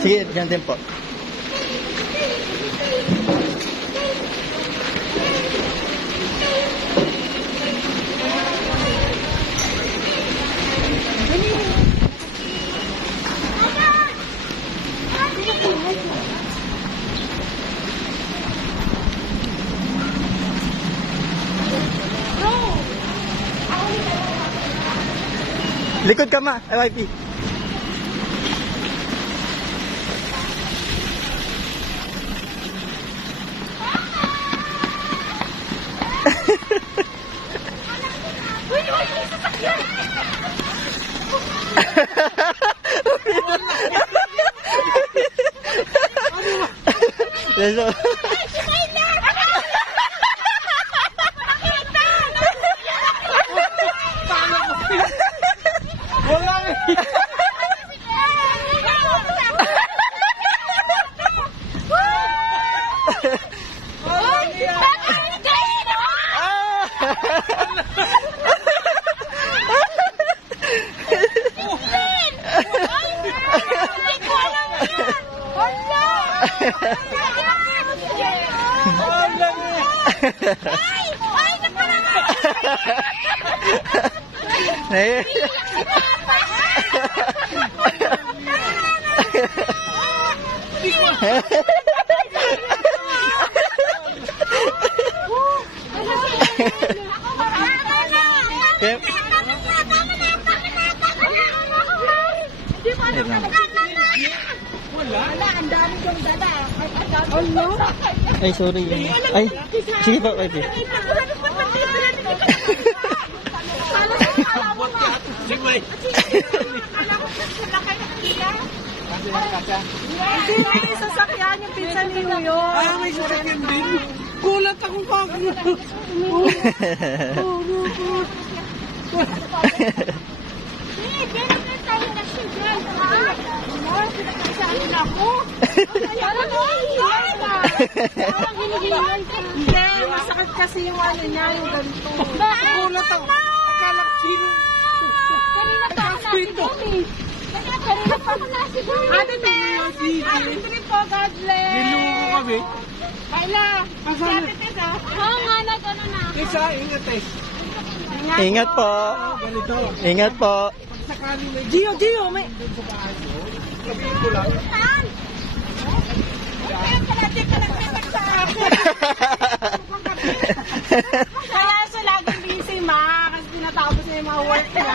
Sige, dyan din po. Likod ka ma, YP. Ay, sorry. Ay, sige po, YP. Hindi na yung sasakyan yung pinsan ni Yuyo. Ah, may sasakyan din. Gulat akong kagano. Hindi, masakit kasi yung ano niya, yung ganito. Gulat ako. Akala ko sino. Kanina pa ako nasiguro. Kanina pa ako nasiguro. Ate Tess! Ate Tess po, God bless! Nilungo kami. Kaila! Si Ate Tess ah? Oo nga, nag-ano na. Kaysa, ingat eh. Ingat po. Ganito. Ingat po. Sakaling may Gio, Gio! May... sabihin ko lang. Kaya siya laging busy, ma. Kasi tinatapos niya yung mga work niya.